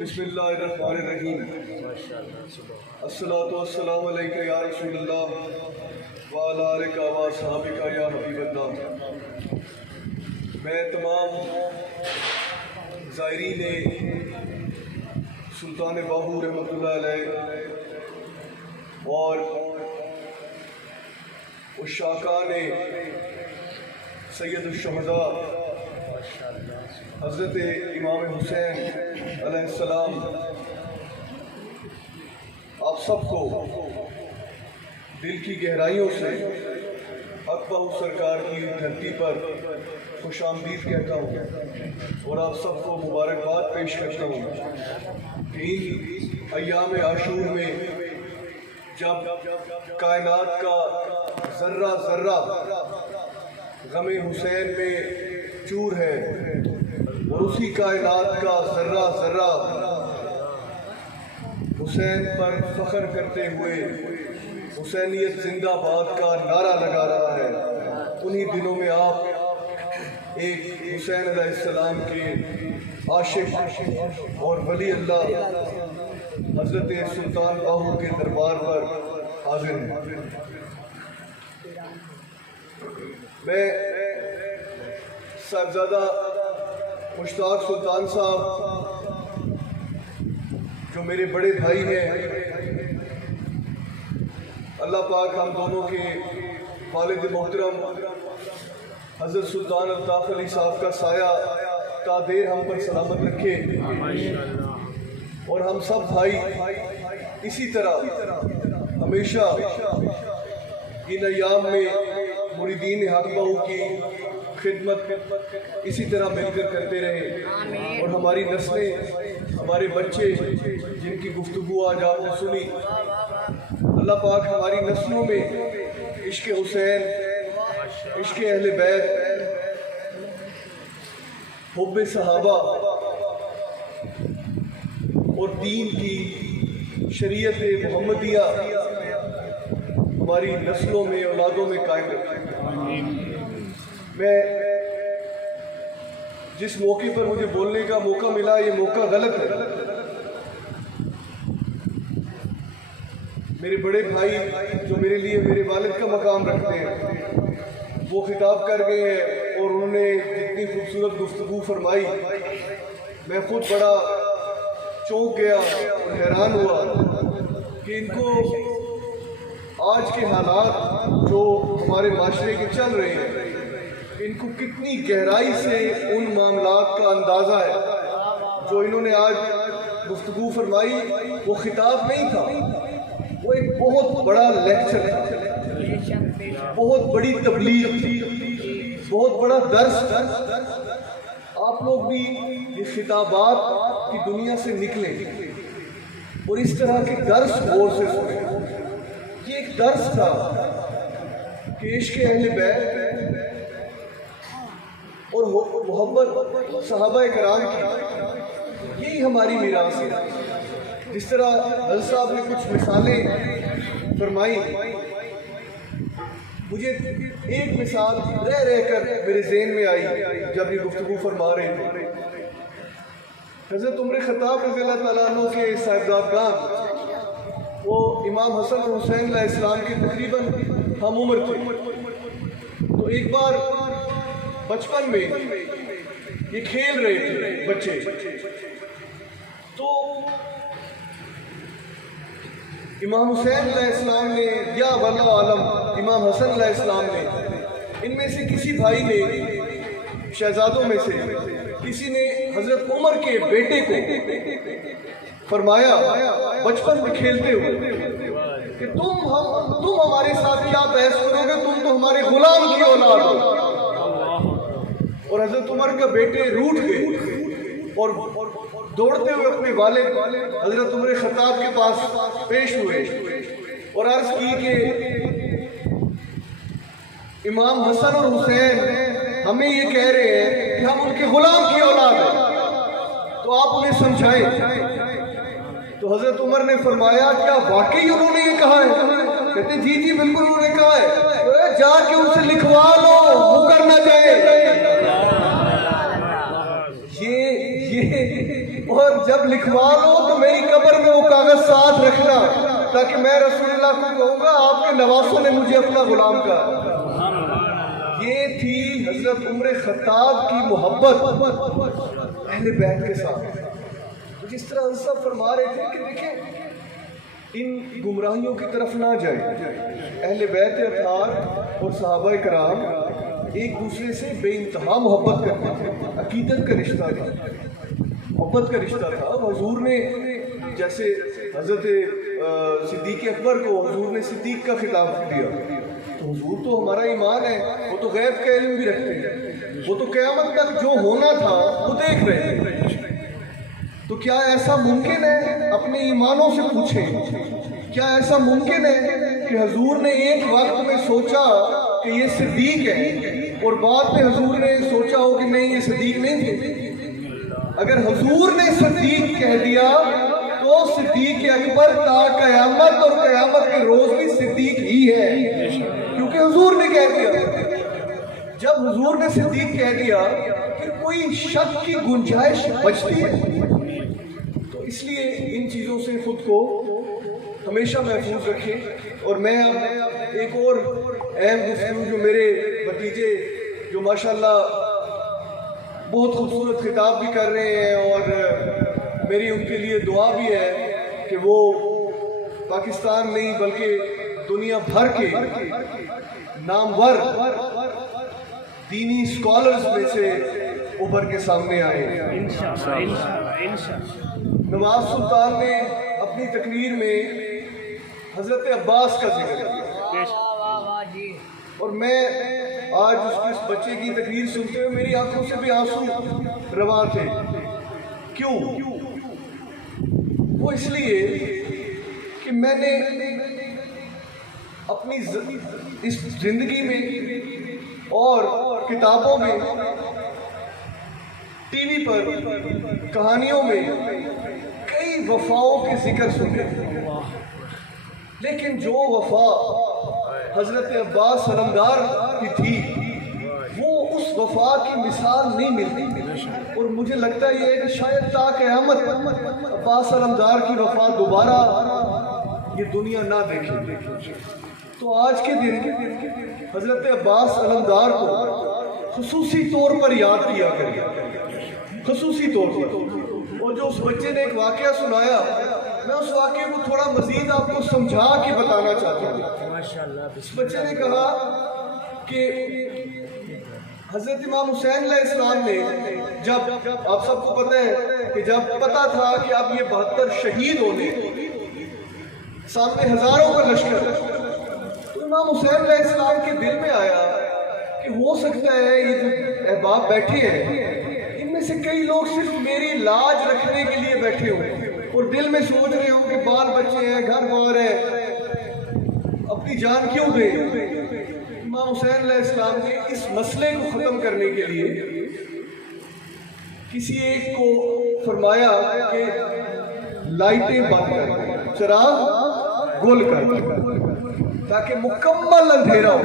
बिस्मिल्लाहिर्रहमानिर्रहीम। अस्सलातु वस्सलामु अलैका या रसूलल्लाह व अला आलिका व अस्हाबिका या हबीबल्लाह। मैं तमाम ज़ायरीन सुल्तान बाहू रहमतुल्लाह अलैह और उशाकान सैयदुश्शुहदा हज़रत इमाम हुसैन अलैहिस्सलाम आप सबको दिल की गहराइयों से अकबा सरकार की धरती पर खुशामदीद कहता हूँ और आप सबको मुबारकबाद पेश करता हूँ कि इन अय्याम आशूर में जब कायनात का ज़र्रा ज़र्रा गमे हुसैन में चूर है और उसी कायनात का ज़र्रा ज़र्रा हुसैन पर फ़ख्र करते हुए हुसैनियत जिंदाबाद का नारा लगा रहा है, उन्हीं दिनों में आप एक हुसैन अलैहिस्सलाम के आशिक और वली अल्लाह हज़रत सुल्तान बाहू के दरबार पर हाजिर हैं। मैं साहबजादा मुश्ताक सुल्तान साहब जो मेरे बड़े भाई हैं, अल्लाह पाक हम दोनों के वालिद मोहतरम हज़रत सुल्तान अल्ताफ़ अली साहब का साया ता देर हम पर सलामत रखे और हम सब भाई इसी तरह हमेशा इन अय्याम में मुरीदीन हक़ बाहू की खिदमत इसी तरह मिलकर करते रहे और हमारी नस्लें, हमारे बच्चे जिनकी गुफ्तगू आज आपने सुनी, अल्लाह पाक हमारी नस्लों में इश्क़ हुसैन, इश्क़ अहले बैत, हुब्बे सहाबा और दीन की शरीयत मोहम्मदिया हमारी नस्लों में, औलादों में कायम रखे। मैं जिस मौके पर मुझे बोलने का मौका मिला, ये मौका गलत है। मेरे बड़े भाई जो मेरे लिए मेरे वालिद का मकाम रखते हैं, वो खिताब कर गए हैं और उन्होंने जितनी खूबसूरत गुफ्तगू फरमाई, मैं खुद बड़ा चौंक गया और हैरान हुआ कि इनको आज के हालात जो हमारे माशरे के चल रहे हैं, इनको कितनी गहराई से उन मामलात का अंदाज़ा है। जो इन्होंने आज गुफ्तगू फरमाई वो खिताब नहीं था, वो एक बहुत बड़ा लेक्चर था, बहुत बड़ी तबलीग थी, बहुत बड़ा दर्स था। आप लोग भी ये खिताबात की दुनिया से निकले और इस तरह के दर्स गौर से सुने। ये एक दर्स था कि इश्क़ अहले बैत और मोहब्बत सहाबा कराम की, यही हमारी मीरास है। जिस तरह हज़रत साहब ने कुछ मिसालें फरमाई, मुझे एक मिसाल रह कर मेरे ज़हन में आई जब ये गुफ्तगू फरमा रहे थे। हज़रत उमर ख़त्ताब रज़ियल्लाहु तआला अन्हु के साहिबजादगान वो इमाम हसन और हुसैन अलैहिस्सलाम के तकरीबन हम उम्र थे। तो एक बार बचपन में ये खेल रहे थे बच्चे, तो इमाम हुसैन अलैहिस्सलाम ने या वल्लाहु आलम इमाम हसन अलैहिस्सलाम ने, इनमें से किसी भाई ने, शहजादों में से किसी ने हज़रत उमर के बेटे को फरमाया बचपन में खेलते हुए कि तुम हमारे साथ क्या बहस करोगे, तुम तो हमारे गुलाम की औलाद हो। और हज़रत उमर के बेटे रूठ गए और दौड़ते हुए अपने वालिद हज़रत उमर ख़त्ताब के पास पेश हुए और अर्ज़ की कि इमाम हसन और हुसैन हमें ये कह रहे हैं कि हम उनके गुलाम की औलाद हैं, तो आप उन्हें समझाएं। तो हज़रत उमर ने फरमाया, क्या वाकई उन्होंने ये कहा है? कहते जी जी बिल्कुल उन्होंने कहा है। तो जाके उनसे लिखवा लो, मुकर न जाए। ये ये और जब लिखवा लो तो मेरी कब्र में वो कागज साथ रखना, ताकि मैं रसूलुल्लाह को कहूँगा आपके नवासों ने मुझे अपना गुलाम कहा। ये थी हजरत उमर खत्ताब की मोहब्बत अहले बैत के साथ। तो जिस तरह सब फरमा रहे थे कि देखें इन गुमराहियों की तरफ ना जाए। अहले बैत अतार और सहाबा कराम एक दूसरे से बेइंतहा मोहब्बत करते थे, अकीदत का रिश्ता था, मोहब्बत का रिश्ता था। हुजूर ने जैसे हजरत सिद्दीक अकबर को हुजूर ने सिद्दीक का खिताब दिया, तो हुजूर तो हमारा ईमान है, वो तो गैब का इल्म भी रखते हैं, वो तो क़यामत तक जो होना था वो देख रहे थे। तो क्या ऐसा मुमकिन है, अपने ईमानों से पूछें, क्या ऐसा मुमकिन है कि हुजूर ने एक वक्त में सोचा कि ये सिद्दीक है और बाद में हुजूर ने सोचा हो कि नहीं ये सिद्दीक नहीं थे? अगर हुजूर ने सिद्दीक कह दिया तो सिद्दीक अकबर ता क़यामत और क़यामत के रोज भी सिद्दीक ही है, क्योंकि हुजूर ने कह दिया। जब हुजूर ने सिद्दीक कह दिया फिर कोई शक की गुंजाइश बचती है। तो इसलिए इन चीज़ों से खुद को हमेशा महफूज रखें। और मैं अब एक और अहम गुफ्तगू जो मेरे भतीजे जो माशाल्लाह बहुत खूबसूरत खिताब भी कर रहे हैं और मेरी उनके लिए दुआ भी है कि वो पाकिस्तान नहीं बल्कि दुनिया भर के नामवर दीनी स्कॉलर्स में से उभर के सामने आए। नवाज सुल्तान ने अपनी तकरीर में हजरत अब्बास का जिक्र किया और मैं आज उस बच्चे की तकरीर सुनते हुए मेरी आंखों से भी आंसू रवा थे। क्यों? वो इसलिए कि मैंने अपनी इस जिंदगी में और किताबों में, टीवी पर, कहानियों में कई वफाओं के जिक्र सुने, लेकिन जो वफा हजरत अब्बास अलमदार की थी वो उस वफा की मिसाल नहीं मिलती। और मुझे लगता है ये कि शायद ता क़यामत अब्बास अलमदार की वफा दोबारा ये दुनिया ना देखे। तो आज के दिन हजरत अब्बास अलमदार को खुसूसी तौर पर याद किया करें, खुसूसी तौर पर। और जो उस बच्चे ने एक वाक़या सुनाया, मैं उस वाक़े को थोड़ा मज़ीद आपको समझा के बताना चाहता हूँ। माशाअल्लाह। इस बच्चे ने कहा कि हज़रत इमाम हुसैन अलैहिस्सलाम ने जब, आप सबको पता है कि जब पता था कि अब ये 72 शहीद होने, सामने हज़ारों का लश्कर, तो इमाम हुसैन अलैहिस्सलाम के दिल में आया कि हो सकता है ये जो अहबाब बैठे हैं इनमें से कई लोग सिर्फ मेरी लाज रखने के लिए बैठे हों और दिल में सोच रहे हो कि बाल बच्चे हैं, घर बार है, अपनी जान क्यों दें। इमाम हुसैन अलैहिस्सलाम ने इस मसले को ख़त्म करने के लिए किसी एक को फरमाया कि लाइटें बंद कर, चिराग गुल कर, ताकि मुकम्मल अंधेरा हो।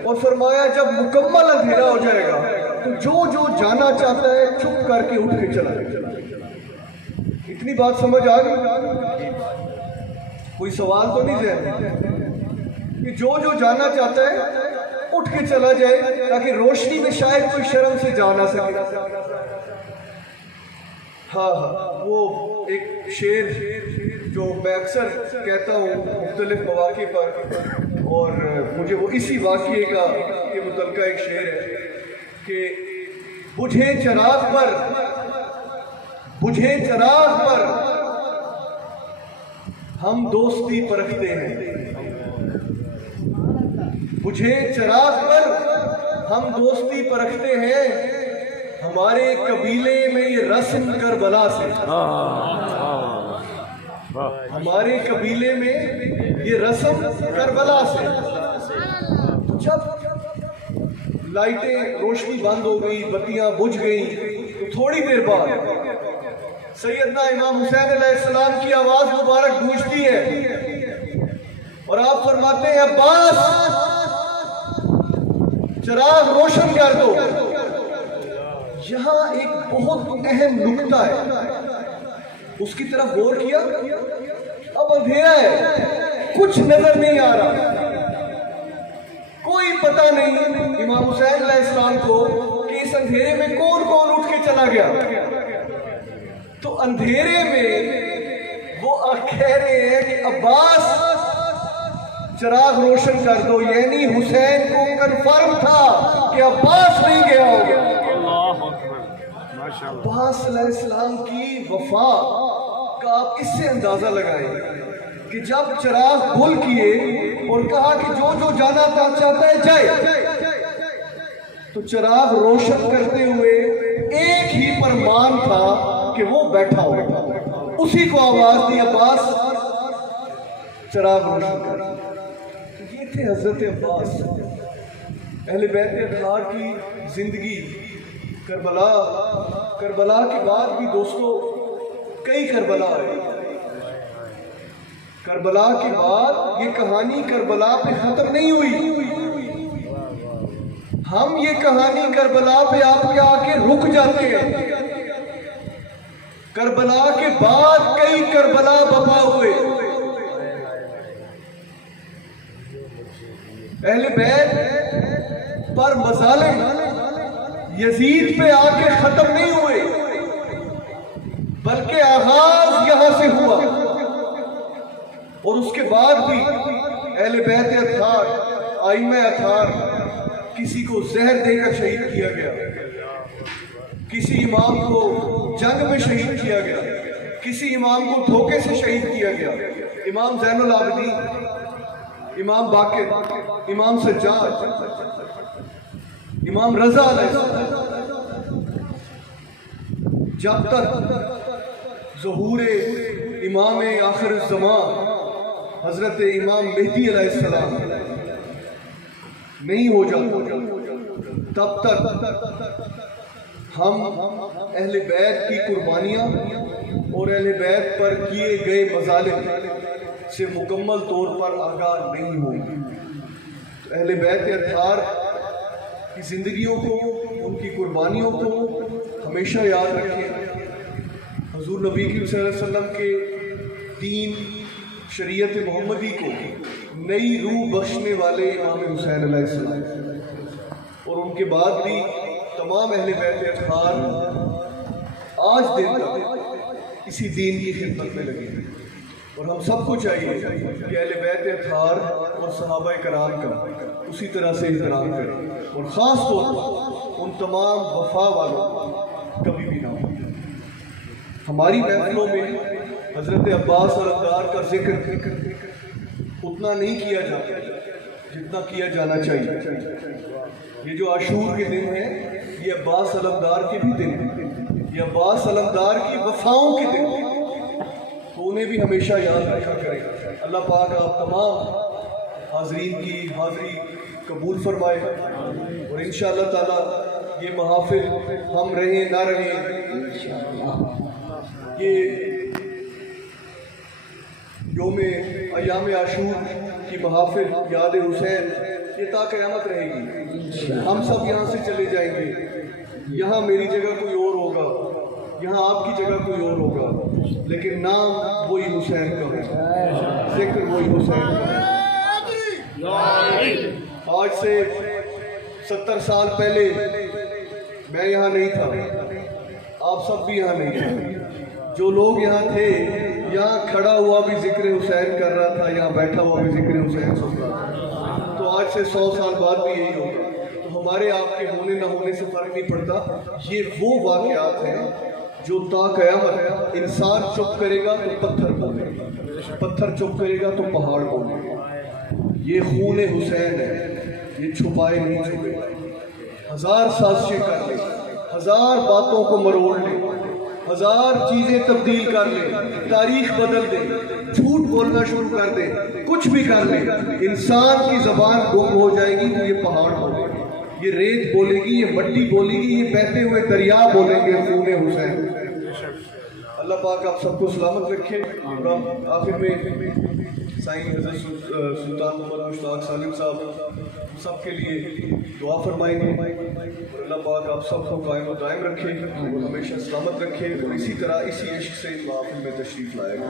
और फरमाया जब मुकम्मल अंधेरा हो जाएगा तो जो जो जाना चाहता है चुप करके उठ के चला जाए। इतनी बात समझ आ गई? कोई सवाल तो नहीं है कि जो जो जाना चाहता है उठ के चला जाए, ताकि रोशनी में शायद कोई शर्म से जा ना सके। हाँ, वो एक शेर जो मैं अक्सर कहता हूँ मुख्तलिफ मौक़े पर, और मुझे वो इसी वाक़ये का के मुतल्लिक़ एक शेर है कि बुझे चिराग पर, बुझे चिराग पर हम दोस्ती परखते हैं, बुझे चिराग पर हम दोस्ती परखते हैं, हमारे कबीले में ये रस्म करबला से, हमारे कबीले में ये रस्म करबला से। तो जब लाइटें, रोशनी बंद हो गई, बत्तियां बुझ गई, तो थोड़ी देर बाद सैयदना इमाम हुसैन अलैहिस्सलाम की आवाज मुबारक गूंजती है और आप फरमाते हैं अब्बास चिराग रोशन कर दो। यहाँ एक बहुत अहम नुक्ता है, उसकी तरफ गौर किया। अब अंधेरा है, कुछ नजर नहीं आ रहा, कोई पता नहीं इमाम हुसैन अलैहिस्सलाम को कि इस अंधेरे में कौन कौन उठ के चला गया। तो अंधेरे में वो कह रहे हैं कि अब्बास चिराग रोशन कर दो, यानी हुसैन को कंफर्म था कि अब्बास नहीं गया होगा। अब्बास अलैहिस्सलाम की वफा का आप इससे अंदाजा लगाएं कि जब चिराग गुल किए और कहा कि जो जो जाना चाहता है जाए, तो चिराग रोशन करते हुए एक ही फरमान था कि वो बैठा होगा, उसी को आवाज दी अब्बास चिराग रोशन कर। तो ये थे हजरत अब्बास, अहले बैत अतहार की जिंदगी। करबला के बाद भी दोस्तों कई करबला है। करबला के बाद ये कहानी करबला पे खत्म नहीं हुई। हम ये कहानी करबला पे आपके आके रुक जाते हैं। करबला के बाद कई करबला बपा हुए। अहले बैत पर मज़ालिम यजीद पे आके खत्म नहीं हुए, बल्कि आगाज यहां से हुआ। और उसके बाद भी अहले बैत अतहार, आइम्मा अतहार, किसी को जहर देकर शहीद किया गया, किसी इमाम को जंग में शहीद किया गया, किसी इमाम को धोखे से शहीद किया गया। इमाम ज़ैनुल आबिदीन, इमाम बाकिर, इमाम सज्जाद, इमाम रजा जब तक ज़हूरे इमाम आखिर ज़मान हजरत इमाम मेहदी अलैहिस्सलाम नहीं हो जाता, तब तक हम अहले बैत की कुर्बानियाँ और अहले बैत पर किए गए मज़ालिम से मुकम्मल तौर पर आगाह नहीं होंगे। तो अहले बैत अतहार की ज़िंदगियों को, उनकी कुर्बानियों को हमेशा याद रखें। हुज़ूर नबी सल्लल्लाहु अलैहि वसल्लम के दीन शरीयत मोहम्मदी को नई रूह बख्शने वाले इमाम हुसैन अलैहिस्सलाम और उनके बाद भी तमाम अहले बैत अतहार आज दिन तक इसी दीन की खिदमत में लगे हैं। और हम सबको चाहिए कि अहले बैत अतहार और सहाबा कराम का उसी तरह से एहतराम करें, और ख़ास तौर पर उन तमाम वफा वालों कभी भी ना हो। हमारी महफिलों में हज़रत अब्बास अलमदार का जिक्र उतना नहीं किया जाता जितना किया जाना चाहिए। ये जो आशूर के दिन हैं, ये अब्बास अलमदार के भी दिन हैं, ये अब्बास अलमदार की वफाओं के दिन हैं, तो उन्हें भी हमेशा याद रखा करें। अल्लाह पाक आप तमाम हाज़रीन की हाज़री कबूल फरमाए, और इंशाअल्लाह ताला ये महाफिल हम रहें ना रहें, ये योम अयाम आशूर की महाफिल याद हुसैन ये ता क़यामत रहेगी। हम सब यहाँ से चले जाएंगे, यहाँ मेरी जगह कोई और होगा, यहाँ आपकी जगह कोई और होगा, लेकिन नाम वही हुसैन का है, जिक्र वही हुसैन का है। आज से 70 साल पहले मैं यहाँ नहीं था, आप सब भी यहाँ नहीं थे। जो लोग यहाँ थे, यहाँ खड़ा हुआ भी जिक्र हुसैन कर रहा था, यहाँ बैठा हुआ भी जिक्र हुसैन सुन रहा था। तो आज से 100 साल बाद भी यही होगा। तो हमारे आपके होने न होने से फर्क नहीं पड़ता। ये वो वाक़यात हैं जो ता क़यामत है, इंसान चुप करेगा तो पत्थर बोलेगा, पत्थर चुप करेगा तो पहाड़ बोलेगा। ये खून हुसैन है, ये छुपाए नहीं छुपेगा। 1000 साजिशें कर ले, 1000 बातों को मरोड़ ले, 1000 चीज़ें तब्दील कर ले, तारीख बदल दे, झूठ बोलना शुरू कर दे, कुछ भी कर ले, इंसान की ज़बान गुम हो जाएगी तो ये पहाड़ बोलेगी, ये रेत बोलेगी, ये मट्टी बोलेगी, ये बहते हुए दरिया बोलेंगे खून हुसैन। अल्लाह पाक आप सबको सलामत रखे। और आखिर में साईं हज़रत सुल्तान मोहम्मद मुश्ताक सालिम साहब सब के लिए दुआ फरमाएंगे और अल्लाह पाक आप सबको कायम और दायम रखे और हमेशा सलामत रखे और इसी तरह इसी इश्क से महफिल में तशरीफ़ लाएगा।